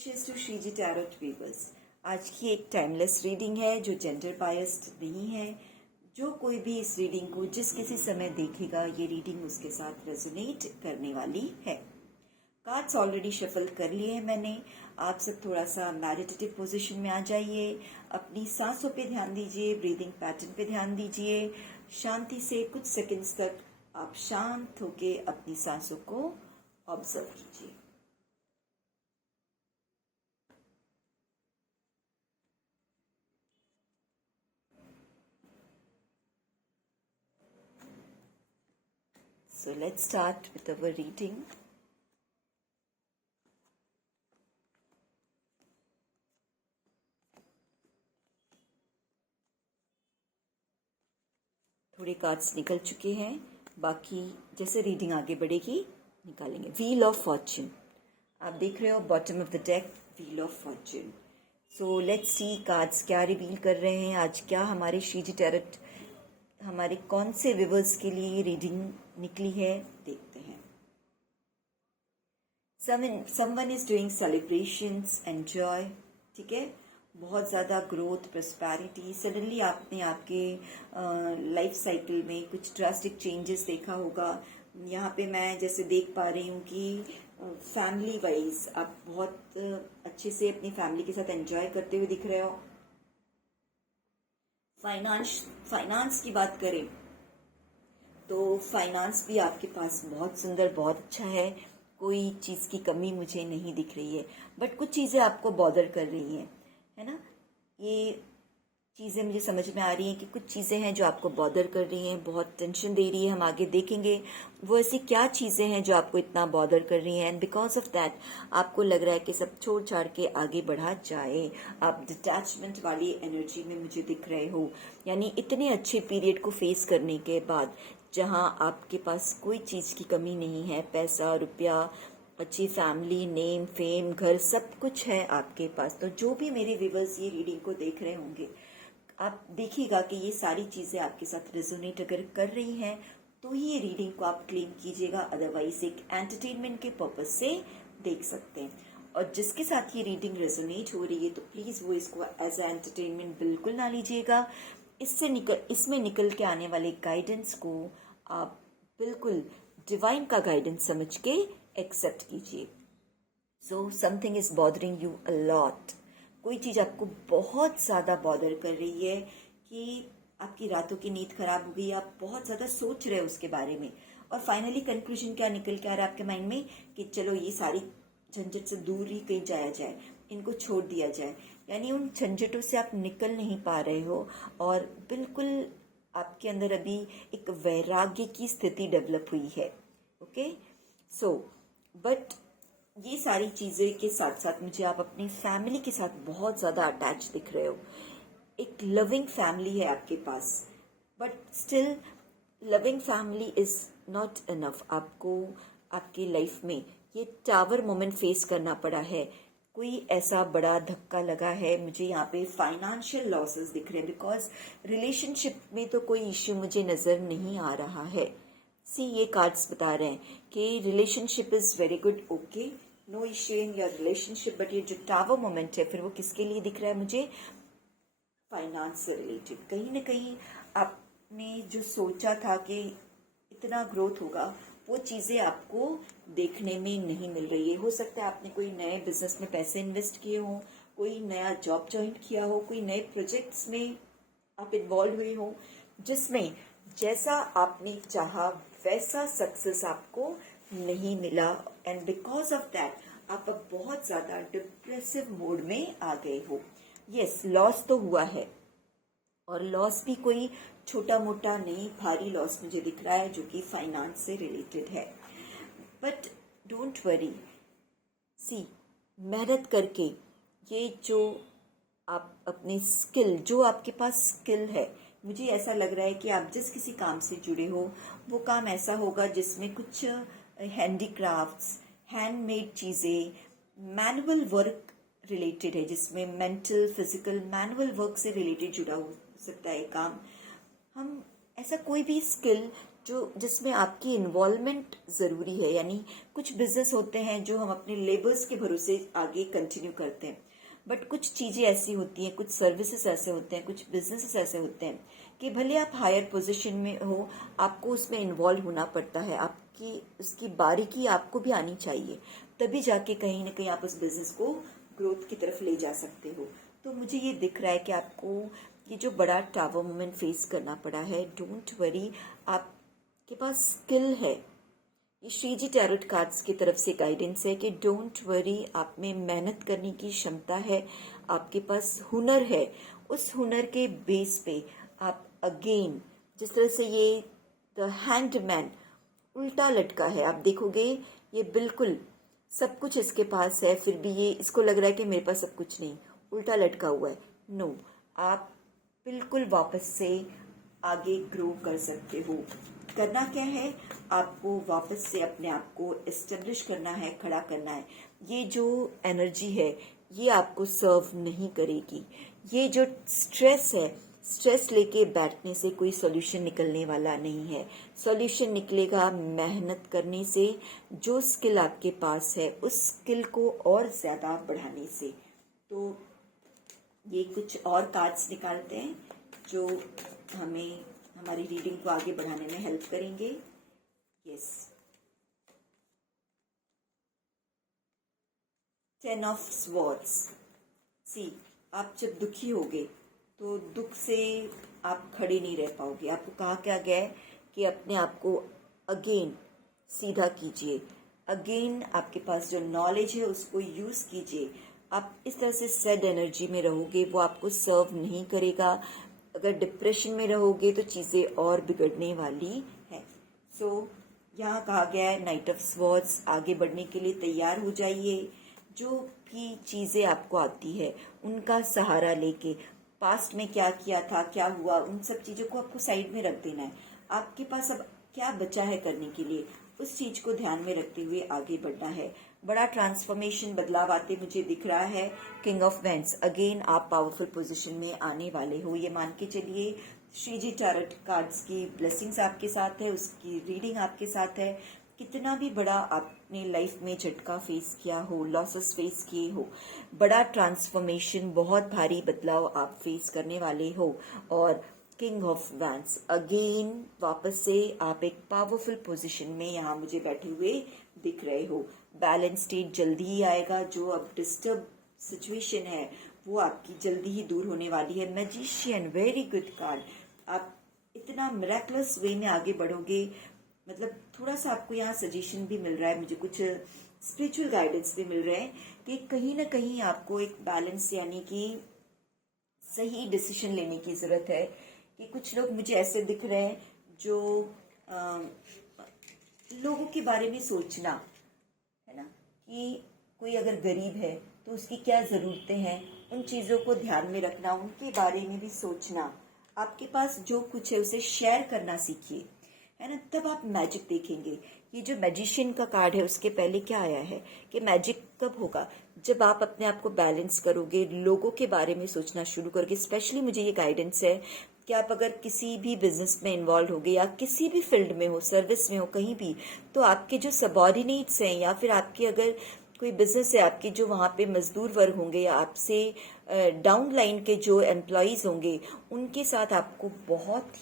Wishes to Shriji tarot weavers. आज की एक टाइमलेस रीडिंग है जो जेंडर बायस्ड नहीं है। जो कोई भी इस रीडिंग को जिस किसी समय देखेगा ये रीडिंग उसके साथ रेजोनेट करने वाली है। कार्ड्स ऑलरेडी शफल कर लिए हैं मैंने। आप सब थोड़ा सा मेडिटेटिव पोजीशन में आ जाइए, अपनी सांसों पे ध्यान दीजिए, ब्रीदिंग पैटर्न पे ध्यान दीजिए। शांति से कुछ सेकंड्स तक आप शांत होके अपनी सांसों को ऑब्जर्व कीजिए। So let's start with our reading. थोड़े कार्ड्स निकल चुके हैं, बाकी जैसे रीडिंग आगे बढ़ेगी निकालेंगे। व्हील ऑफ फॉर्च्यून आप देख रहे हो bottom of the deck, wheel of Fortune. So let's see cards क्या रिवील कर रहे हैं आज। क्या हमारे श्रीजी टैरोट हमारे कौन से व्यूअर्स के लिए रीडिंग निकली है, देखते हैं। Someone is doing celebrations and Joy. ठीक है, बहुत ज़्यादा ग्रोथ, प्रॉस्पेरिटी। सडनली आपने आपके लाइफ साइकिल में कुछ ड्रास्टिक चेंजेस देखा होगा। यहाँ पे मैं जैसे देख पा रही हूँ कि फैमिली वाइज आप बहुत अच्छे से अपनी फैमिली के साथ एंजॉय करते हुए दिख रहे हो। फाइनेंस की बात करें तो फाइनेंस भी आपके पास बहुत सुंदर, बहुत अच्छा है। कोई चीज़ की कमी मुझे नहीं दिख रही है, बट कुछ चीज़ें आपको बॉदर कर रही हैं, है ना। ये चीज़ें मुझे समझ में आ रही हैं कि कुछ चीज़ें हैं जो आपको बॉदर कर रही हैं, बहुत टेंशन दे रही है। हम आगे देखेंगे वो ऐसी क्या चीज़ें हैं जो आपको इतना बॉदर कर रही हैं, एंड बिकॉज ऑफ दैट आपको लग रहा है कि सब छोड़ छाड़ के आगे बढ़ा जाए। आप डिटैचमेंट वाली एनर्जी में मुझे दिख रहे हो, यानी इतने अच्छे पीरियड को फेस करने के बाद जहां आपके पास कोई चीज़ की कमी नहीं है, पैसा, रुपया, अच्छी फैमिली, नेम, फेम, घर, सब कुछ है आपके पास। तो जो भी मेरे व्यूअर्स ये रीडिंग को देख रहे होंगे, आप देखिएगा कि ये सारी चीज़ें आपके साथ रेजोनेट अगर कर रही हैं तो ही ये रीडिंग को आप क्लेम कीजिएगा, अदरवाइज एक एंटरटेनमेंट के पर्पज से देख सकते हैं। और जिसके साथ ये रीडिंग रेजोनेट हो रही है तो प्लीज़ वो इसको एज ए एंटरटेनमेंट बिल्कुल ना लीजिएगा। इसमें निकल के आने वाले गाइडेंस को आप बिल्कुल डिवाइन का गाइडेंस समझ के एक्सेप्ट कीजिए। So something is bothering you a lot. कोई चीज़ आपको बहुत ज़्यादा बॉदर कर रही है कि आपकी रातों की नींद खराब हो गई, आप बहुत ज़्यादा सोच रहे हो उसके बारे में, और फाइनली कंक्लूजन क्या निकल के आ रहा है आपके माइंड में कि चलो ये सारी झंझट से दूर ही कहीं जाया जाए, इनको छोड़ दिया जाए। यानी उन झंझटों से आप निकल नहीं पा रहे हो और बिल्कुल आपके अंदर अभी एक वैराग्य की स्थिति डेवलप हुई है। ओके, सो बट ये सारी चीज़ें के साथ साथ मुझे आप अपनी फैमिली के साथ बहुत ज़्यादा अटैच दिख रहे हो। एक लविंग फैमिली है आपके पास, but still loving family is not enough. आपको आपकी लाइफ में ये टावर मोमेंट फेस करना पड़ा है। कोई ऐसा बड़ा धक्का लगा है। मुझे यहाँ पे फाइनेंशियल लॉसेस दिख रहे हैं, बिकॉज रिलेशनशिप में तो कोई इश्यू मुझे नज़र नहीं आ रहा है। सी, ये कार्ड्स बता रहे हैं कि relationship is very good, okay, no issue in your relationship, but ये जो टावर मोमेंट है फिर वो किसके लिए दिख रहा है मुझे? फाइनेंस से रिलेटेड। कहीं ना कहीं आपने जो सोचा था कि इतना ग्रोथ होगा, वो चीज़ें आपको देखने में नहीं मिल रही है। हो सकता है आपने कोई नए बिजनेस में पैसे इन्वेस्ट किए हों, कोई नया जॉब ज्वाइन किया हो, कोई नए प्रोजेक्ट्स में आप इन्वॉल्व हुए हो, जिसमें जैसा आपने चाहा वैसा सक्सेस आपको नहीं मिला, एंड बिकॉज ऑफ दैट आप अब बहुत ज़्यादा डिप्रेसिव मोड में आ गए हो। यस, लॉस तो हुआ है, और लॉस भी कोई छोटा मोटा नहीं, भारी लॉस मुझे दिख रहा है जो कि फाइनेंस से रिलेटेड है। बट डोंट वरी, सी, मेहनत करके ये जो आप अपने स्किल, जो आपके पास स्किल है, मुझे ऐसा लग रहा है कि आप जिस किसी काम से जुड़े हो वो काम ऐसा होगा जिसमें कुछ हैंडीक्राफ्ट्स, हैंडमेड चीज़ें, मैनुअल वर्क रिलेटेड है, जिसमें मेंटल, फिजिकल, मैनुअल वर्क से रिलेटेड जुड़ा हो सकता है काम। हम ऐसा कोई भी स्किल जो जिसमें आपकी इन्वॉल्वमेंट ज़रूरी है। यानी कुछ बिजनेस होते हैं जो हम अपने लेबर्स के भरोसे आगे कंटिन्यू करते हैं, बट कुछ चीज़ें ऐसी होती हैं, कुछ सर्विसेज ऐसे होते हैं, कुछ बिजनेसेस ऐसे होते हैं कि भले आप हायर पोजीशन में हो, आपको उसमें इन्वॉल्व होना पड़ता है, आपकी उसकी बारीकी आपको भी आनी चाहिए, तभी जाके कहीं ना कहीं आप उस बिजनेस को ग्रोथ की तरफ ले जा सकते हो। तो मुझे ये दिख रहा है कि आपको ये जो बड़ा टावर मोमेंट फेस करना पड़ा है, डोंट वरी, आपके पास स्किल है। ये श्री जी टैरोट कार्ड्स की तरफ से गाइडेंस है कि डोंट वरी, आप में मेहनत करने की क्षमता है, आपके पास हुनर है। उस हुनर के बेस पे आप अगेन, जिस तरह से ये द हैंडमैन उल्टा लटका है, आप देखोगे ये बिल्कुल सब कुछ इसके पास है, फिर भी ये इसको लग रहा है कि मेरे पास सब कुछ नहीं, उल्टा लटका हुआ है। नो, आप बिल्कुल वापस से आगे ग्रो कर सकते हो। करना क्या है, आपको वापस से अपने आप को एस्टेब्लिश करना है, खड़ा करना है। ये जो एनर्जी है ये आपको सर्व नहीं करेगी। ये जो स्ट्रेस है, स्ट्रेस लेके बैठने से कोई सॉल्यूशन निकलने वाला नहीं है। सॉल्यूशन निकलेगा मेहनत करने से, जो स्किल आपके पास है उस स्किल को और ज़्यादा बढ़ाने से। तो ये कुछ और कार्ड्स निकालते हैं जो हमें हमारी रीडिंग को आगे बढ़ाने में हेल्प करेंगे। Yes, 10 of swords. सी, आप जब दुखी होगे तो दुख से आप खड़े नहीं रह पाओगे। आपको कहा क्या गया है कि अपने आप को अगेन सीधा कीजिए, अगेन आपके पास जो नॉलेज है उसको यूज कीजिए। आप इस तरह से सैड एनर्जी में रहोगे, वो आपको सर्व नहीं करेगा। अगर डिप्रेशन में रहोगे तो चीज़ें और बिगड़ने वाली है। सो यहाँ कहा गया है नाइट ऑफ स्वॉर्ड्स, आगे बढ़ने के लिए तैयार हो जाइए। जो भी चीज़ें आपको आती है उनका सहारा लेके, पास्ट में क्या किया था, क्या हुआ, उन सब चीज़ों को आपको साइड में रख देना है। आपके पास अब क्या बचा है करने के लिए, उस चीज़ को ध्यान में रखते हुए आगे बढ़ना है। बड़ा ट्रांसफॉर्मेशन, बदलाव आते मुझे दिख रहा है। किंग ऑफ वेंट्स, अगेन आप पावरफुल पोजीशन में आने वाले हो, ये मान के चलिए। श्री जी टैरोट कार्ड्स की ब्लेसिंग्स आपके साथ है, उसकी रीडिंग आपके साथ है। कितना भी बड़ा आपने लाइफ में झटका फेस किया हो, लॉसेस फेस किए हो, बड़ा ट्रांसफॉर्मेशन, बहुत भारी बदलाव आप फेस करने वाले हो। और किंग ऑफ वैंड्स, अगेन वापस से आप एक पावरफुल पोजीशन में यहाँ मुझे बैठे हुए दिख रहे हो। बैलेंस स्टेट जल्दी ही आएगा, जो अब डिस्टर्ब सिचुएशन है वो आपकी जल्दी ही दूर होने वाली है। Magician, very good card. आप इतना मिरेकलस वे में आगे बढ़ोगे, मतलब थोड़ा सा आपको यहाँ सजेशन भी मिल रहा है, मुझे कुछ स्पिरिचुअल गाइडेंस भी मिल रहे हैं कि कहीं ना कहीं आपको एक बैलेंस, यानी कि सही डिसीजन लेने की जरूरत है। कि कुछ लोग मुझे ऐसे दिख रहे हैं जो लोगों के बारे में सोचना है ना, कि कोई अगर गरीब है तो उसकी क्या ज़रूरतें हैं, उन चीज़ों को ध्यान में रखना, उनके बारे में भी सोचना। आपके पास जो कुछ है उसे शेयर करना सीखिए, है ना, तब आप मैजिक देखेंगे। ये जो मैजिशियन का कार्ड है उसके पहले क्या आया है कि मैजिक कब होगा, जब आप अपने आप को बैलेंस करोगे, लोगों के बारे में सोचना शुरू करोगे। स्पेशली मुझे ये गाइडेंस है कि आप अगर किसी भी बिजनेस में इन्वॉल्व हो गए या किसी भी फील्ड में हो, सर्विस में हो, कहीं भी, तो आपके जो सबॉर्डिनेट्स हैं या फिर आपके अगर कोई बिजनेस है, आपके जो वहाँ पे मजदूर वर्ग होंगे या आपसे डाउन लाइन के जो एम्प्लॉयज़ होंगे, उनके साथ आपको बहुत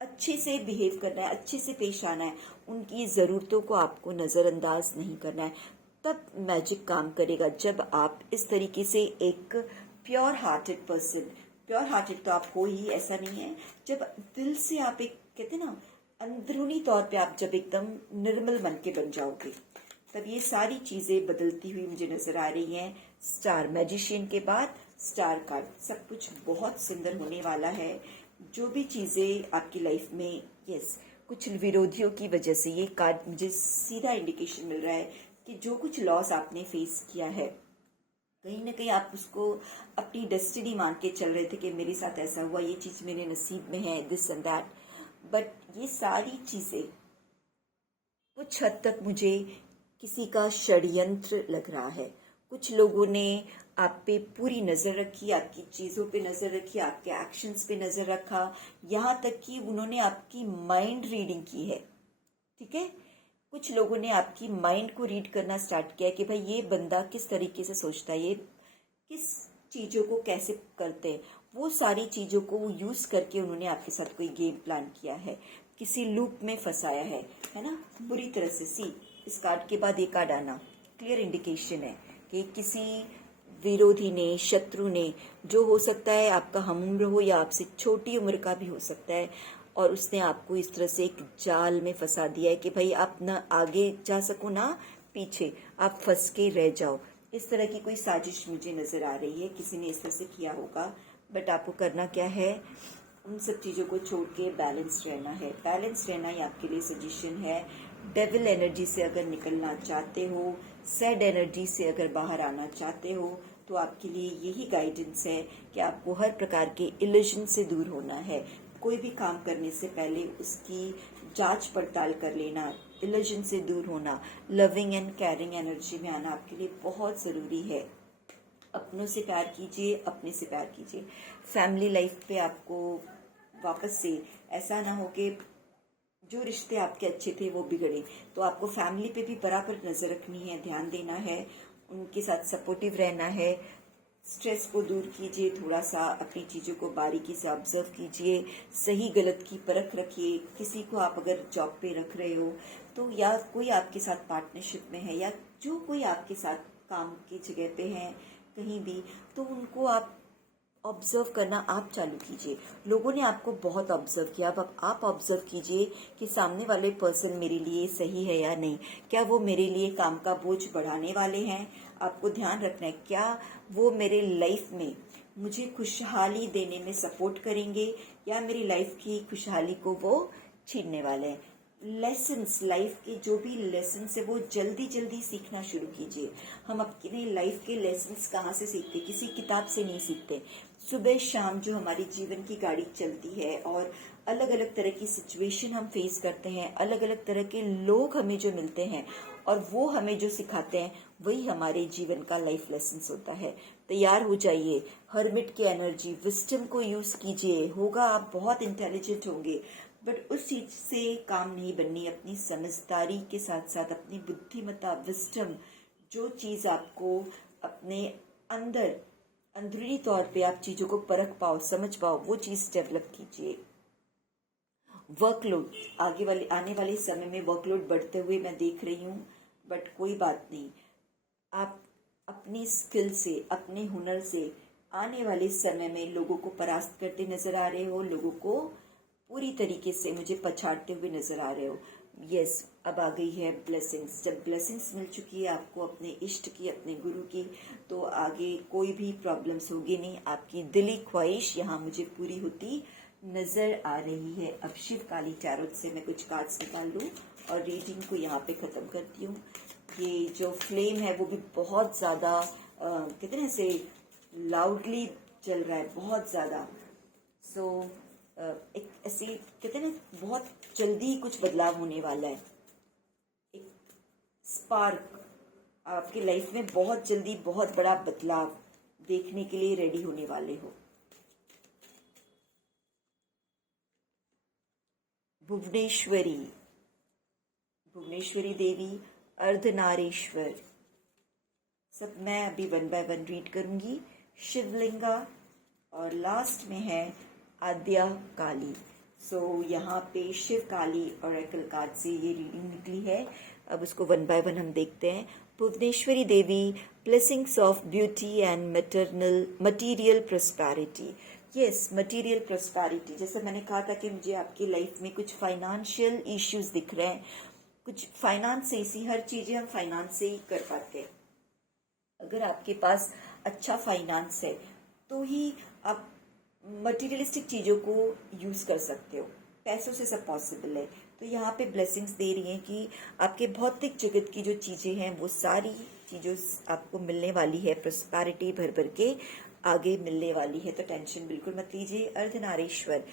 अच्छे से बिहेव करना है, अच्छे से पेश आना है। उनकी ज़रूरतों को आपको नज़रअंदाज नहीं करना है। तब मैजिक काम करेगा, जब आप इस तरीके से एक pure hearted person, pure hearted तो आप हो ही, ऐसा नहीं है, जब दिल से आप एक, कहते ना, अंदरूनी तौर पे आप जब एकदम निर्मल मन के बन जाओगे, तब ये सारी चीज़ें बदलती हुई मुझे नजर आ रही हैं। स्टार, मैजिशियन के बाद स्टार कार्ड, सब कुछ बहुत सुंदर होने वाला है। जो भी चीज़ें आपकी लाइफ में, यस, कुछ विरोधियों की वजह से, ये कार्ड मुझे सीधा इंडिकेशन मिल रहा है कि जो कुछ लॉस आपने फेस किया है, कहीं ना कहीं आप उसको अपनी डेस्टिनी मान के चल रहे थे कि मेरे साथ ऐसा हुआ, ये चीज़ मेरे नसीब में है, दिस एंड दैट। बट ये सारी चीज़ें कुछ हद तक मुझे किसी का षड्यंत्र लग रहा है। कुछ लोगों ने आप पे पूरी नजर रखी, आपकी चीजों पे नजर रखी, आपके एक्शंस पे नजर रखा, यहाँ तक कि उन्होंने आपकी माइंड रीडिंग की है। ठीक है, कुछ लोगों ने आपकी माइंड को रीड करना स्टार्ट किया कि भाई ये बंदा किस तरीके से सोचता है, ये किस चीजों को कैसे करते हैं, वो सारी चीजों को यूज करके उन्होंने आपके साथ कोई गेम प्लान किया है, किसी लूप में फंसाया है ना, बुरी तरह से। सी इस कार्ड के बाद ये कार्ड आना क्लियर इंडिकेशन है कि किसी विरोधी ने, शत्रु ने, जो हो सकता है आपका हमउम्र हो या आपसे छोटी उम्र का भी हो सकता है, और उसने आपको इस तरह से एक जाल में फंसा दिया है कि भाई आप ना आगे जा सको ना पीछे, आप फंस के रह जाओ। इस तरह की कोई साजिश मुझे नजर आ रही है, किसी ने इस तरह से किया होगा। बट आपको करना क्या है, उन सब चीज़ों को छोड़ के बैलेंस रहना है। बैलेंस रहना ही आपके लिए सजेशन है। डेविल एनर्जी से अगर निकलना चाहते हो, सैड एनर्जी से अगर बाहर आना चाहते हो, तो आपके लिए यही गाइडेंस है कि आपको हर प्रकार के इल्यूजन से दूर होना है। कोई भी काम करने से पहले उसकी जांच पड़ताल कर लेना, इल्यूजन से दूर होना, लविंग एंड केयरिंग एनर्जी में आना आपके लिए बहुत ज़रूरी है। अपनों से प्यार कीजिए, अपने से प्यार कीजिए। फैमिली लाइफ पे आपको वापस से ऐसा ना हो कि जो रिश्ते आपके अच्छे थे वो बिगड़े, तो आपको फैमिली पे भी बराबर नजर रखनी है, ध्यान देना है, उनके साथ सपोर्टिव रहना है। स्ट्रेस को दूर कीजिए, थोड़ा सा अपनी चीज़ों को बारीकी से ऑब्जर्व कीजिए, सही गलत की परख रखिए। किसी को आप अगर जॉब पे रख रहे हो तो, या कोई आपके साथ पार्टनरशिप में है, या जो कोई आपके साथ काम की जगह पे है कहीं भी, तो उनको आप ऑब्जर्व करना आप चालू कीजिए। लोगों ने आपको बहुत ऑब्जर्व किया, अब आप ऑब्जर्व कीजिए कि सामने वाले पर्सन मेरे लिए सही है या नहीं। क्या वो मेरे लिए काम का बोझ बढ़ाने वाले हैं? आपको ध्यान रखना है, क्या वो मेरे लाइफ में मुझे खुशहाली देने में सपोर्ट करेंगे, या मेरी लाइफ की खुशहाली को वो छीनने वाले हैं। लेसन्स, लाइफ के जो भी लेसन्स है वो जल्दी जल्दी सीखना शुरू कीजिए। हम अपने लाइफ के लेसन्स कहाँ से सीखते? किसी किताब से नहीं सीखते। सुबह शाम जो हमारी जीवन की गाड़ी चलती है और अलग अलग तरह की सिचुएशन हम फेस करते हैं, अलग अलग तरह के लोग हमें जो मिलते हैं और वो हमें जो सिखाते हैं, वही हमारे जीवन का लाइफ लेसन्स होता है। तैयार हो जाइए, हर्मिट की एनर्जी, विस्डम को यूज कीजिए। होगा आप बहुत इंटेलिजेंट होंगे, बट उस चीज से काम नहीं बननी। अपनी समझदारी के साथ साथ अपनी बुद्धिमत्ता, विस्डम, जो चीज आपको अपने अंदर अंदरूनी तौर पे आप चीजों को परख पाओ, समझ पाओ, वो चीज डेवलप कीजिए। वर्कलोड आने वाले समय में वर्कलोड बढ़ते हुए मैं देख रही हूँ, बट कोई बात नहीं। आप अपनी स्किल से, अपने हुनर से आने वाले समय में लोगों को परास्त करते नजर आ रहे हो, लोगों को पूरी तरीके से मुझे पछाड़ते हुए नजर आ रहे हो। यस, अब आ गई है ब्लेसिंग्स। जब ब्लेसिंग्स मिल चुकी है आपको अपने इष्ट की, अपने गुरु की, तो आगे कोई भी प्रॉब्लम्स होगी नहीं। आपकी दिली ख्वाहिश यहाँ मुझे पूरी होती नजर आ रही है। अब शिव काली टैरोट से मैं कुछ कार्ड्स निकाल लूँ और रीडिंग को यहाँ पे ख़त्म करती हूँ। ये जो फ्लेम है वो भी बहुत ज़्यादा कहते हैं ऐसे लाउडली चल रहा है, बहुत ज़्यादा। सो एक ऐसे कहते हैं ना, बहुत जल्दी कुछ बदलाव होने वाला है। एक स्पार्क आपकी लाइफ में बहुत जल्दी बहुत बड़ा बदलाव देखने के लिए रेडी होने वाले हो। भुवनेश्वरी, भुवनेश्वरी देवी, अर्धनारीश्वर, सब मैं अभी 1 बाय 1 रीड करूंगी। शिवलिंगा, और लास्ट में है आद्या काली। सो यहाँ पे शिव काली ऑरेकल कार्ड से ये रीडिंग निकली है। अब उसको 1 बाय 1 हम देखते हैं। Bhuvaneshwari Devi, blessings of beauty and material prosperity. Yes, material prosperity, जैसे मैंने कहा था कि मुझे आपकी लाइफ में कुछ फाइनेंशियल इश्यूज दिख रहे हैं, कुछ फाइनेंस से, इसी हर चीजें हम फाइनेंस से ही कर पाते हैं। अगर आपके पास अच्छा फाइनेंस है तो ही आप मटेरियलिस्टिक चीज़ों को यूज़ कर सकते हो, पैसों से सब पॉसिबल है। तो यहाँ पे ब्लेसिंग्स दे रही हैं कि आपके भौतिक जगत की जो चीज़ें हैं वो सारी चीज़ों आपको मिलने वाली है, प्रोस्पैरिटी भर भर के आगे मिलने वाली है, तो टेंशन बिल्कुल मत लीजिए। Ardhanarishvara,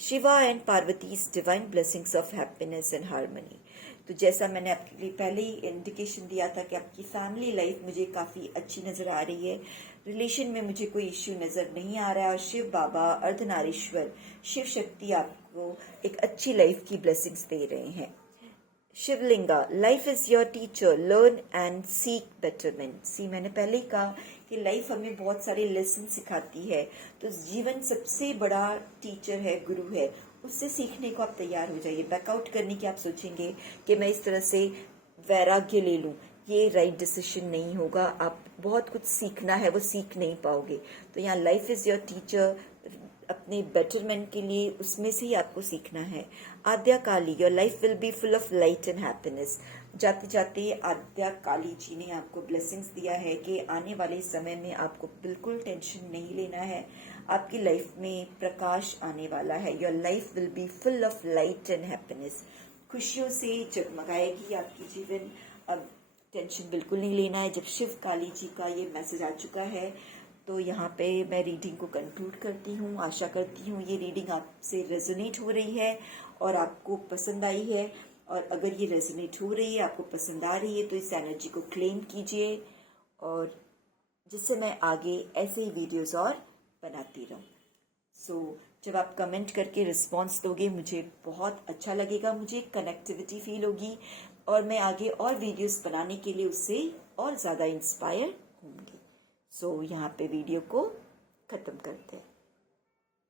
Shiva and Parvati's divine blessings of happiness and harmony. तो जैसा मैंने आपके लिए पहले ही इंडिकेशन दिया था कि आपकी फैमिली लाइफ मुझे काफ़ी अच्छी नज़र आ रही है, रिलेशन में मुझे कोई इश्यू नज़र नहीं आ रहा है, और शिव बाबा, अर्धनारीश्वर, शिव शक्ति आपको एक अच्छी लाइफ की ब्लेसिंग्स दे रहे हैं। Shivalinga, life is your teacher, learn and seek betterment. See, मैंने पहले ही कहा कि लाइफ हमें बहुत सारे लेसन सिखाती है, तो जीवन सबसे बड़ा टीचर है, गुरु है, उससे सीखने को आप तैयार हो जाइए। बैकआउट करने की आप सोचेंगे कि मैं इस तरह से वैराग्य ले लूं, ये राइट डिसीजन नहीं होगा। आप बहुत कुछ सीखना है, वो सीख नहीं पाओगे। तो यहाँ लाइफ इज योर टीचर, अपने बेटरमेंट के लिए उसमें से ही आपको सीखना है। Adya Kali, your life will be full of light and happiness. जाते जाते आद्या काली जी ने आपको ब्लेसिंग्स दिया है कि आने वाले समय में आपको बिल्कुल टेंशन नहीं लेना है, आपकी लाइफ में प्रकाश आने वाला है। Your life will be full of light and happiness. खुशियों से जगमगाएगी आपकी जीवन। अब टेंशन बिल्कुल नहीं लेना है। जब शिव काली जी का ये मैसेज आ चुका है तो यहाँ पे मैं रीडिंग को कंक्लूड करती हूँ। आशा करती हूँ ये रीडिंग आपसे रेजोनेट हो रही है और आपको पसंद आई है। और अगर ये रेजोनेट हो रही है, आपको पसंद आ रही है, तो इस एनर्जी को क्लेम कीजिए, और जिससे मैं आगे ऐसे ही वीडियोस और बनाती रहूँ। सो जब आप कमेंट करके रिस्पॉन्स दोगे मुझे बहुत अच्छा लगेगा, मुझे कनेक्टिविटी फील होगी, और मैं आगे और वीडियोस बनाने के लिए उससे और ज़्यादा इंस्पायर होंगी। सो यहाँ पे वीडियो को ख़त्म करते हैं।